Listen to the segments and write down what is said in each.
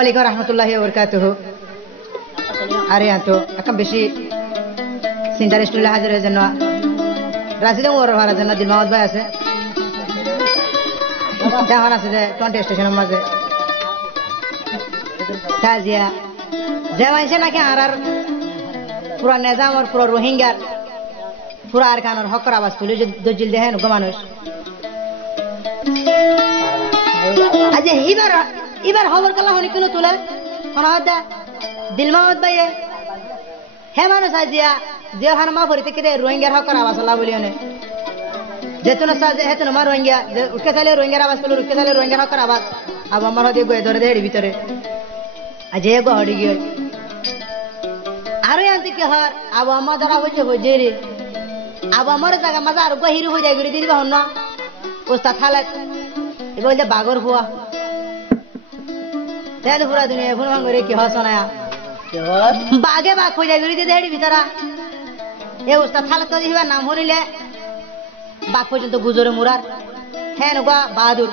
আলাইকুম রহমতুল্লাহি ওয়া বারাকাতুহু। আরে তো এখন বেশি সিন্টার স্টুডিও হাজিরের জন্য রাশিদম ওর ভাড়ার জন্য দিল মাহমুদ ভাই আছে, যেমন আছে যে 20 স্টেশনের মাঝে তাজিয়া যে মানুষে নাকি আর পুরা নিজাম আর পুরা রোহিঙ্গার পুরা আর কানোর হকর আওয়াজ তুলে দজিল দেখেন গো মানুষ আজ এবার খবর কালা হনি কোনো তুলে শোনা দিল মাহমুদ ভাই হে মানুষ আজিয়া যে ওখানে মা ভরি থেকে রোহিঙ্গার হকর আওয়াজ আল্লাহ বলি যেতুন হেতুন আমার রোহিঙ্গা উঠকে চাইলে রোহিঙ্গার আওয়াজ পেল উঠকে চাইলে রোহিঙ্গার হকর আওয়াজ আবু আমার হতে গিয়ে ধরে দেয় ভিতরে আজ এ গো হড়ি গিয়ে আরো আনতে কি হার আবু আমার দ্বারা হয়েছে হয়ে রে আবু আমার জায়গা মাঝে আর হিরু হয়ে যায় ঘুরে দিদি হন না ওস্তা থালে এবার বলছে বাগর হুয়া তাহলে পুরা দুনিয়া ফোন ভাঙ করে কি হস না বাঘে বাঘ হয়ে যায় ঘুরে দিদি হেঁটে ভিতরা এ ওস্তা থালে তো হিবার নাম হরিলে বাঘ পর্যন্ত গুজরে মুরার হ্যাঁ নৌকা বাহাদুর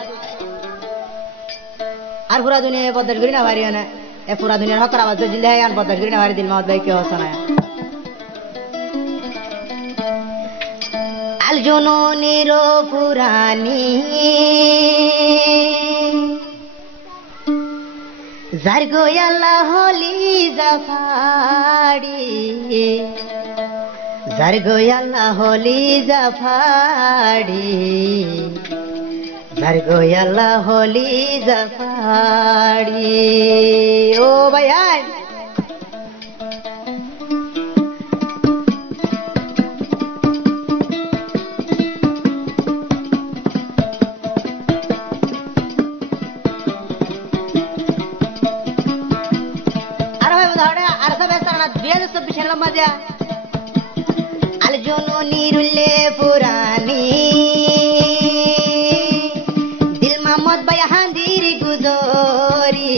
আর পুরা দুনিয়া বদাস করি না ভারি না এ পুরা দুনিয়ার হকর আওয়াজ জিলে আর বদাস করি না ভারি দিল মাহমুদ ভাই কি হস না আল জননীর পুরানি যার গোয়াল্লা হলি জাফাড়ি যার গোয়াল্লা হলি জাফাড়ি যার গোয়াল্লা হলি জাফাড়ি ও ভাই আয় আল জননীরুল্লে পুরানি দিল মাহমুদ ভাই হাঁদির গুজরি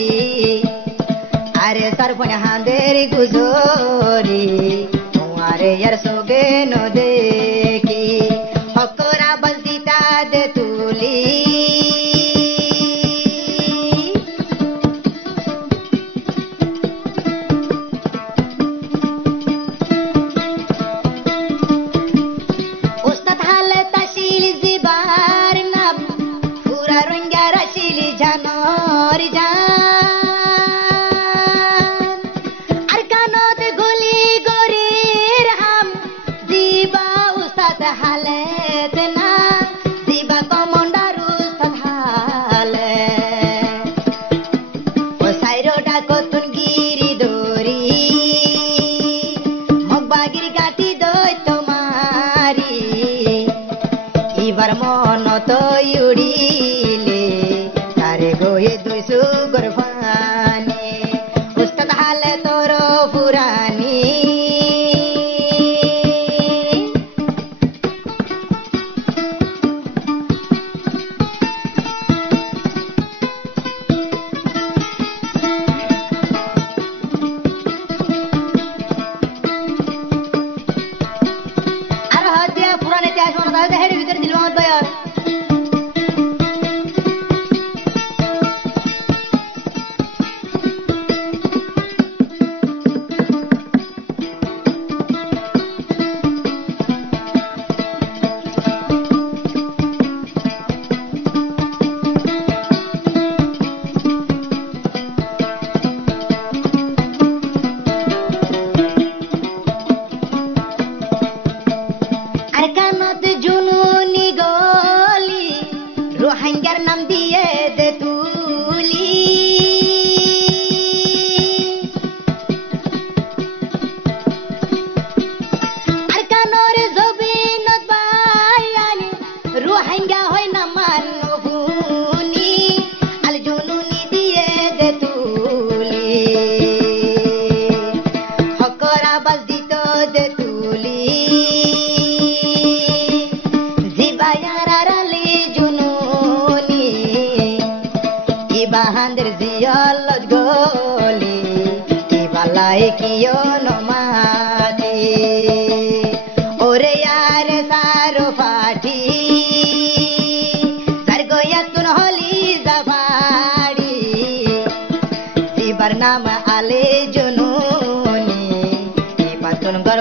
আরে সরপন হাঁদের গুজরি তোমারে ইয়ার সোগে ন দেখি হকরা বলদিতা দে তুলি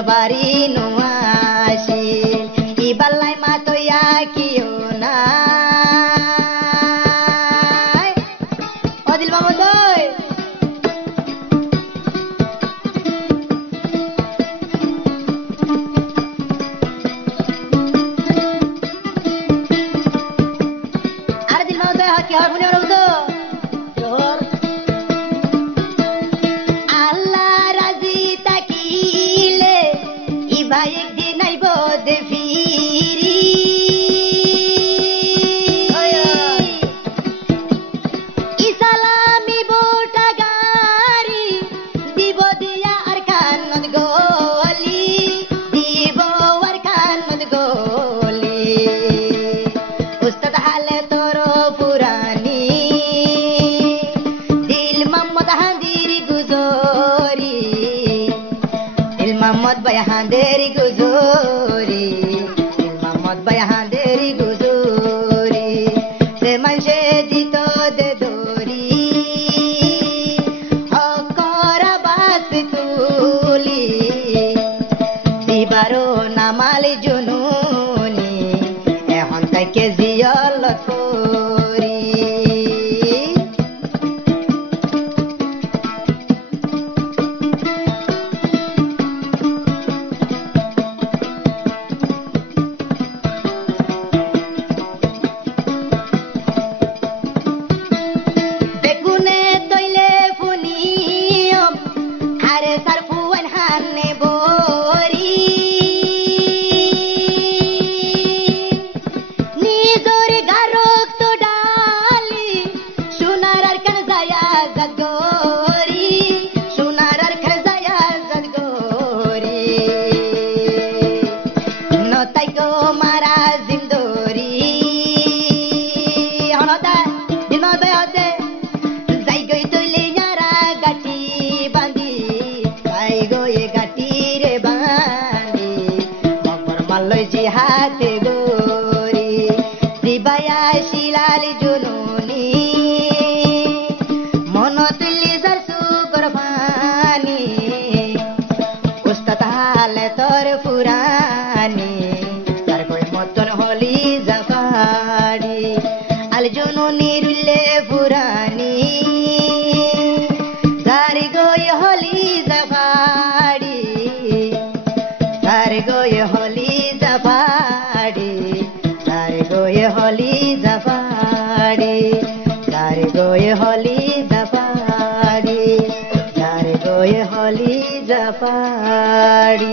বাড়ি নোয়াশি ইবালাই মা তৈয়া কিও না ও দিল মামদ আরে দিল মামদ কি হয় মনে হলো তো আল্লাহ রাজি তাকিলে ইবাই একদিন আইব দে ফিরি ইসালামি বোটা গাড়ি দিব দিয়া আর কানত গলি দিব আর কানত গলি উস্তাদ হালে তোর পুরানি দিল মোহাম্মদ হাঁদির গুজরি দিল মোহাম্মদ ভাই হাঁদের গুজরি দিল মোহাম্মদ ভাই হাঁদের গুজরি সে মানুষে দিত দে দরি হকর বাস তুলি দিবারো নামাল জুনুনি এখন থেকে জিয়লত করি বেগুনে তৈলে ফুনিয়ম আরে সার ফুয়ান হানে বরি নিজর গারক তো ডালি সোনার আর খান যায়া জাগরি সোনার আর খান যায়া জাগরি নতাই গো মারা জিন্দরি হনতা দিনতে হতে যাই গই তৈলে যারা গাটি বাঁধি যাই গয়ে গাটি রে বাঁধি মকর মাল্লই জি হাতে গরি দিবায়া শিলাল জুনুনি মন তুলি যার সুকর ফানি উস্তাদ হালে তোর পুরানি তার কই মতন হলি জাফাড়ি আল জুনুনি রুলে পুরানি যার গই হলি জাফাড়ি যার গই হলি জাফাড়ি যার গই হলি জাফাড়ি যার গই হলি জাফাড়ি যার গই হলি জাফাড়ি